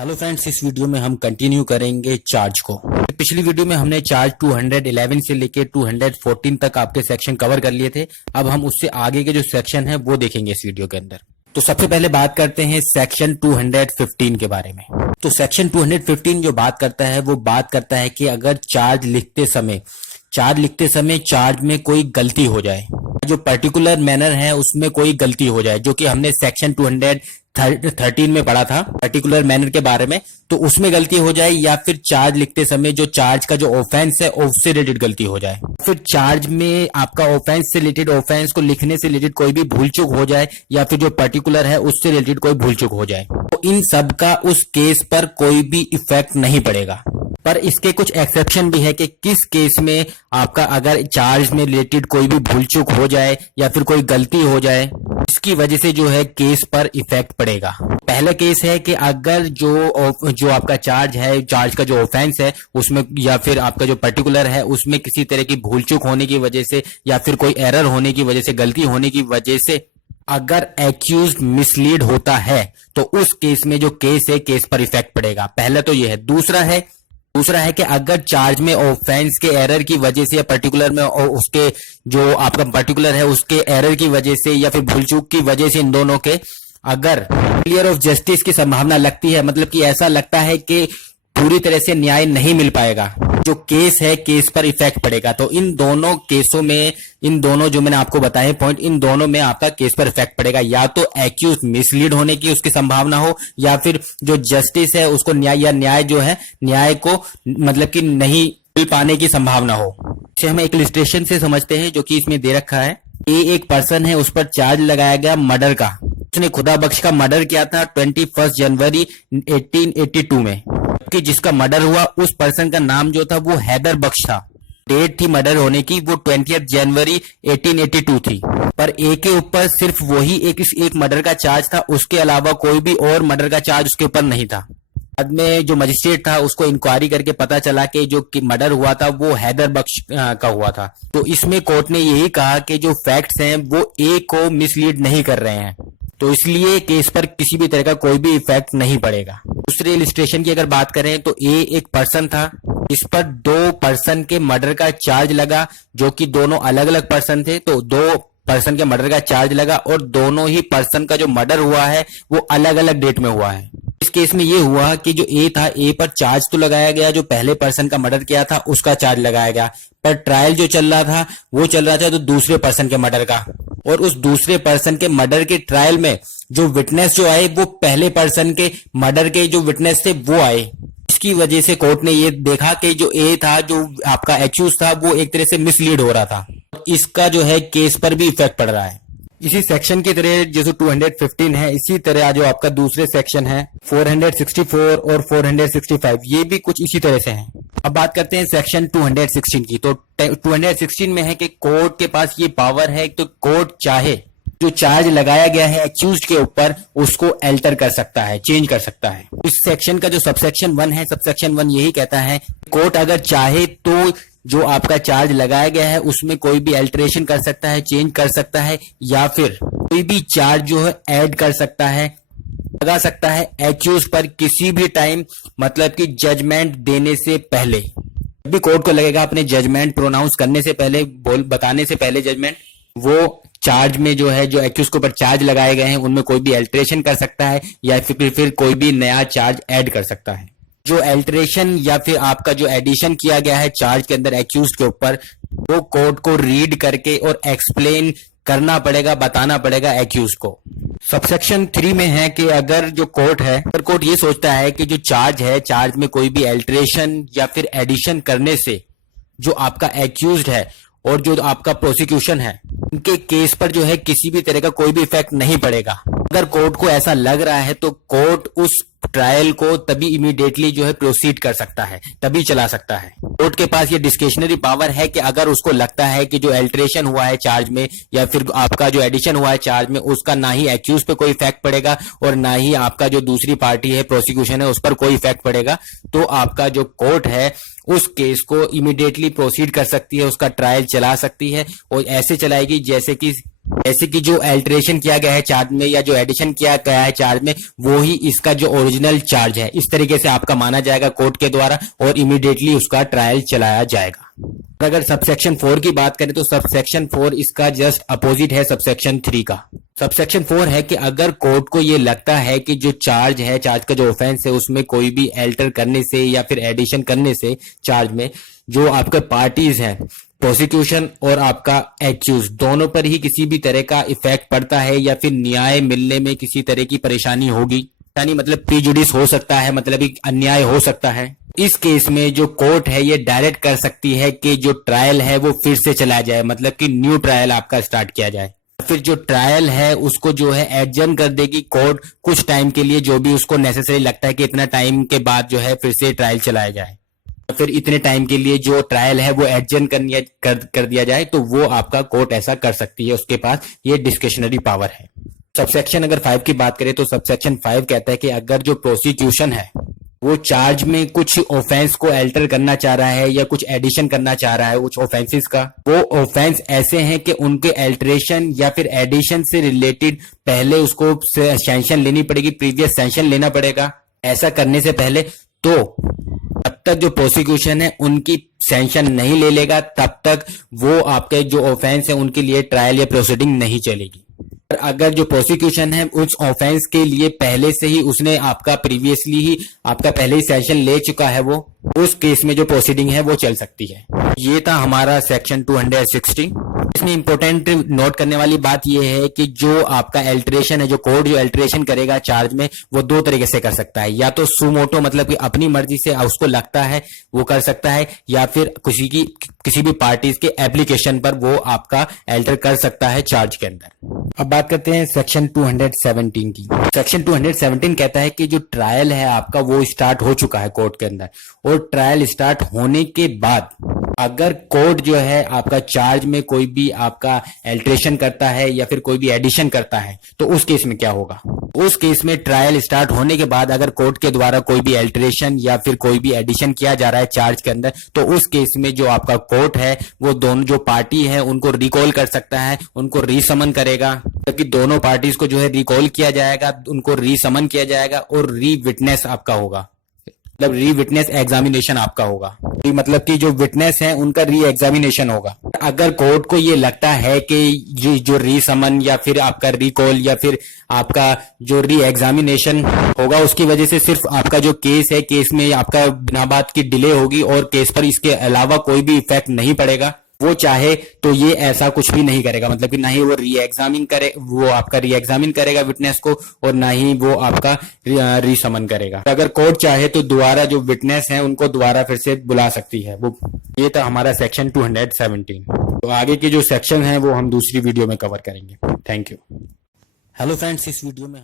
Hello friends, इस video में हम कंटिन्यू करेंगे चार्ज को। पिछली वीडियो में हमने चार्ज 211 से लेके 214 तक आपके सेक्शन कवर कर लिए थे। अब हम उससे आगे के जो सेक्शन है वो देखेंगे इस वीडियो के अंदर। तो सबसे पहले बात करते हैं सेक्शन 215 के बारे में। तो सेक्शन 215 जो बात करता है वो बात करता है कि अगर चार्ज लिखते समय चार्ज में कोई गलती हो जाए, जो पर्टिकुलर मैनर है उसमें कोई गलती हो जाए, जो कि हमने सेक्शन 213 में पढ़ा था पर्टिकुलर मैनर के बारे में, तो उसमें गलती हो जाए, या फिर चार्ज लिखते समय जो चार्ज का जो ऑफेंस है उससे रिलेटेड गलती हो जाए, फिर चार्ज में आपका ऑफेंस से रिलेटेड, ऑफेंस को लिखने से रिलेटेड कोई भी भूल चूक हो जाए, या फिर जो पर्टिकुलर है उससे रिलेटेड कोई भूल चूक हो जाए, तो इन सब का उस केस पर कोई भी इफेक्ट नहीं पड़ेगा। पर इसके कुछ एक्सेप्शन भी है कि किस केस में आपका अगर चार्ज में रिलेटेड कोई भी भूल चूक हो जाए या फिर कोई गलती हो जाए, इसकी वजह से जो है केस पर इफेक्ट पड़ेगा। पहला केस है कि अगर जो आपका चार्ज है, चार्ज का जो ऑफेंस है उसमें, या फिर आपका जो पर्टिकुलर है उसमें किसी तरह की भूल चूक होने की वजह से, या फिर कोई एरर होने की वजह से, गलती होने की वजह से अगर एक्यूज्ड मिसलीड होता है, तो उस केस में जो केस है केस पर इफेक्ट पड़ेगा। पहला तो यह है। दूसरा है कि अगर चार्ज में ऑफेंस के एरर की वजह से, या पर्टिकुलर में उसके जो आपका पर्टिकुलर है उसके एरर की वजह से, या फिर भूल चूक की वजह से, इन दोनों के अगर फेलियर ऑफ जस्टिस की संभावना लगती है, मतलब कि ऐसा लगता है कि पूरी तरह से न्याय नहीं मिल पाएगा, जो केस है केस पर इफेक्ट पड़ेगा। तो इन दोनों केसों में, इन दोनों जो मैंने आपको बताए पॉइंट, इन दोनों में आपका केस पर इफेक्ट पड़ेगा। या तो एक्यूज मिसलीड होने की उसकी संभावना हो, या फिर जो जस्टिस है उसको न्याय जो है, न्याय को मतलब कि नहीं मिल पाने की संभावना हो। इसे हम एक इलस्ट्रेशन से समझते हैं जो कि इसमें दे रखा है। एक पर्सन है, उस पर चार्ज लगाया गया मर्डर का। उसने खुदा बख्श का मर्डर किया था 21 जनवरी 1882 में, कि जिसका मर्डर हुआ उस पर्सन का नाम जो था वो हैदर बख्श था। डेट थी मर्डर होने की वो 20 जनवरी 1882 थी। पर ए के ऊपर सिर्फ वही एक मर्डर का चार्ज था, उसके अलावा कोई भी और मर्डर का चार्ज उसके ऊपर नहीं था। बाद में जो मजिस्ट्रेट था उसको इंक्वायरी करके पता चला कि जो मर्डर हुआ था वो हैदर बख्श का हुआ था। तो इसमें कोर्ट ने यही कहा कि जो फैक्ट्स हैं वो ए को मिसलीड नहीं कर रहे हैं, तो इसलिए केस पर किसी भी तरह का कोई भी इफेक्ट नहीं पड़ेगा। दूसरे इलस्ट्रेशन की अगर बात करें तो ए एक पर्सन था, इस पर दो पर्सन के मर्डर का चार्ज लगा, जो कि दोनों अलग अलग पर्सन थे। तो दो पर्सन के मर्डर का चार्ज लगा, और दोनों ही पर्सन का जो मर्डर हुआ है वो अलग अलग डेट में हुआ है। इस केस में ये हुआ कि जो ए था, ए पर चार्ज तो लगाया गया, जो पहले पर्सन का मर्डर किया था उसका चार्ज लगाया गया, पर ट्रायल जो चल रहा था वो चल रहा था तो दूसरे पर्सन के मर्डर का। और उस दूसरे पर्सन के मर्डर के ट्रायल में जो विटनेस जो आए वो पहले पर्सन के मर्डर के जो विटनेस थे वो आए। इसकी वजह से कोर्ट ने ये देखा कि जो ए था, जो आपका एक्यूज था, वो एक तरह से मिसलीड हो रहा था। इसका जो है केस पर भी इफेक्ट पड़ रहा है। इसी सेक्शन की तरह जैसे 215 है, इसी तरह जो आपका दूसरे सेक्शन है 464 और 465, ये भी कुछ इसी तरह से हैं। अब बात करते हैं सेक्शन 216 की। तो 216 में है कि कोर्ट के पास ये पावर है, तो कोर्ट चाहे जो चार्ज लगाया गया है एक्यूज्ड के ऊपर उसको अल्टर कर सकता है, चेंज कर सकता है। इस सेक्शन का जो सबसेक्शन 1 है, सबसेक्शन 1 यही कहता है कोर्ट अगर चाहे तो जो आपका चार्ज लगाया गया है उसमें कोई भी अल्टरेशन कर सकता है, चेंज कर सकता है, या फिर कोई भी चार्ज जो है ऐड कर सकता है, लगा सकता है एक्यूज पर किसी भी टाइम, मतलब कि जजमेंट देने से पहले। जब भी कोर्ट को लगेगा अपने जजमेंट प्रोनाउंस करने से पहले, बताने से पहले जजमेंट, वो चार्ज में जो है, जो एक्यूज के ऊपर चार्ज लगाए गए हैं उनमें कोई भी अल्टरेशन कर सकता है, या फिर कोई भी नया चार्ज ऐड कर सकता है। जो अल्टरेशन या फिर आपका जो एडिशन किया गया है चार्ज के अंदर एक्यूज के ऊपर, वो कोर्ट को रीड करके और एक्सप्लेन करना पड़ेगा, बताना पड़ेगा एक्यूज को। सबसेक्शन 3 में है कि अगर जो कोर्ट है, अगर कोर्ट ये सोचता है कि जो चार्ज है, चार्ज में कोई भी अल्टरेशन या फिर एडिशन करने से जो आपका एक्यूज्ड है और जो आपका प्रोसिक्यूशन है, उनके केस पर जो है किसी भी तरह का कोई भी इफेक्ट नहीं पड़ेगा। अगर कोर्ट को ऐसा लग रहा है तो कोर्ट उस ट्रायल को तभी इमीडिएटली जो है प्रोसीड कर सकता है, तभी चला सकता है। कोर्ट के पास ये डिस्क्रिशनरी पावर है कि अगर उसको लगता है कि जो अल्टरेशन हुआ है चार्ज में, या फिर आपका जो एडिशन हुआ है चार्ज में, उसका ना ही एक्यूज पे कोई इफेक्ट पड़ेगा और ना ही आपका जो दूसरी पार्टी है, प्रोसिक्यूशन है, उस पर कोई इफेक्ट पड़ेगा, तो आपका जो कोर्ट है उस केस को इमीडिएटली प्रोसीड कर सकती है, उसका ट्रायल चला सकती है, और ऐसे चलाएगी जैसे कि जैसे कि जो अल्टरेशन किया गया है चार्ज में या जो एडिशन किया गया है चार्ज में वो ही इसका जो ओरिजिनल चार्ज है, इस तरीके से आपका माना जाएगा कोर्ट के द्वारा और इमीडिएटली उसका ट्रायल चलाया जाएगा। अगर सबसेक्शन 4 की बात करें तो सबसेक्शन 4 इसका जस्ट अपोजिट है सबसेक्शन 3 का। सबसेक्शन 4 है कि अगर कोर्ट को ये लगता है कि जो चार्ज है, चार्ज का जो ऑफेंस है, उसमें कोई भी अल्टर करने से या फिर एडिशन करने से चार्ज में जो आपके पार्टीज हैं, प्रोसिक्यूशन और आपका एक्यूज, दोनों पर ही किसी भी तरह का इफेक्ट पड़ता है या फिर न्याय मिलने में किसी तरह की परेशानी होगी, यानी मतलब प्रीजुडिस हो सकता है, मतलब एक अन्याय हो सकता है, इस केस में जो कोर्ट है ये डायरेक्ट कर सकती है कि जो ट्रायल है वो फिर से चला जाए, मतलब कि न्यू ट्रायल आपका स्टार्ट किया जाए। फिर जो ट्रायल है उसको जो है एडजर्न कर देगी कोर्ट कुछ टाइम के लिए, जो भी उसको नेसेसरी लगता है कि इतना टाइम के बाद जो है फिर से ट्रायल चलाया जाए। फिर इतने टाइम के लिए जो ट्रायल है वो एडजर्न कर दिया जाए, तो वो आपका कोर्ट ऐसा कर सकती है, उसके पास ये डिस्क्रिशनरी पावर है। सबसेक्शन अगर 5 की बात करें तो सबसेक्शन 5 कहता है कि अगर जो प्रोसिक्यूशन है वो चार्ज में कुछ ऑफेंस को अल्टर करना चाह रहा है या कुछ एडिशन करना चाह रहा है कुछ ऑफेंसेस का, वो ऑफेंस ऐसे हैं कि उनके अल्टरेशन या फिर एडिशन से रिलेटेड पहले उसको सैंक्शन लेनी पड़ेगी, प्रीवियस सैंक्शन लेना पड़ेगा। ऐसा करने से पहले तो तब तक जो प्रोसिक्यूशन है उनकी सैंक्शन नहीं ले लेगा, तब तक वो आपके जो ऑफेंस है उनके लिए ट्रायल या प्रोसीडिंग नहीं चलेगी। अगर जो प्रोसिक्यूशन है उस ऑफेंस के लिए पहले से ही उसने आपका प्रीवियसली ही आपका पहले ही सेशन ले चुका है, वो उस केस में जो प्रोसीडिंग है वो चल सकती है। ये था हमारा सेक्शन 260। इसमें इंपॉर्टेंट नोट करने वाली बात ये है कि जो आपका अल्टरेशन है, जो कोर्ट जो अल्टरेशन करेगा चार्ज में, वो दो तरीके से कर सकता है, या तो सुमोटो मतलब कि अपनी मर्जी से उसको लगता है वो कर सकता है, या फिर किसी भी पार्टीज के एप्लीकेशन पर वो आपका अल्टर कर सकता है चार्ज के अंदर। अब बात करते हैं सेक्शन 217 की। सेक्शन 217 कहता है कि जो ट्रायल है आपका वो स्टार्ट हो चुका है कोर्ट के अंदर, और ट्रायल स्टार्ट होने के बाद अगर कोर्ट जो है आपका चार्ज में कोई भी आपका अल्टरेशन करता है या फिर कोई भी एडिशन करता है, तो उस केस में क्या होगा? उस केस में ट्रायल स्टार्ट होने के बाद अगर कोर्ट के द्वारा कोई भी अल्टरेशन या फिर कोई भी एडिशन किया जा रहा है चार्ज के अंदर, तो उस केस में जो आपका कोर्ट है वो दोनों जो पार्टी है उनको रिकॉल कर सकता है, उनको रीसमन करेगा, क्योंकि दोनों पार्टीज को जो है रिकॉल किया जाएगा, उनको रीसमन किया जाएगा और री विटनेस आपका होगा, मतलब री विटनेस एग्जामिनेशन आपका होगा, मतलब कि जो विटनेस है उनका री एग्जामिनेशन होगा। अगर कोर्ट को ये लगता है कि जो री समन या फिर आपका रिकॉल या फिर आपका जो री एग्जामिनेशन होगा उसकी वजह से सिर्फ आपका जो केस है, केस में आपका बिना बात की डिले होगी और केस पर इसके अलावा कोई भी इफेक्ट नहीं पड़ेगा, वो चाहे तो ये ऐसा कुछ भी नहीं करेगा, मतलब कि ना ही वो आपका री एग्जामिन करेगा विटनेस को और ना ही वो आपका रीसमन करेगा। अगर कोर्ट चाहे तो दोबारा जो विटनेस है उनको दोबारा फिर से बुला सकती है। वो ये था हमारा सेक्शन 217। तो आगे के जो सेक्शन है वो हम दूसरी वीडियो में कवर करेंगे। Thank you. हेलो फ्रेंड्स, इस वीडियो में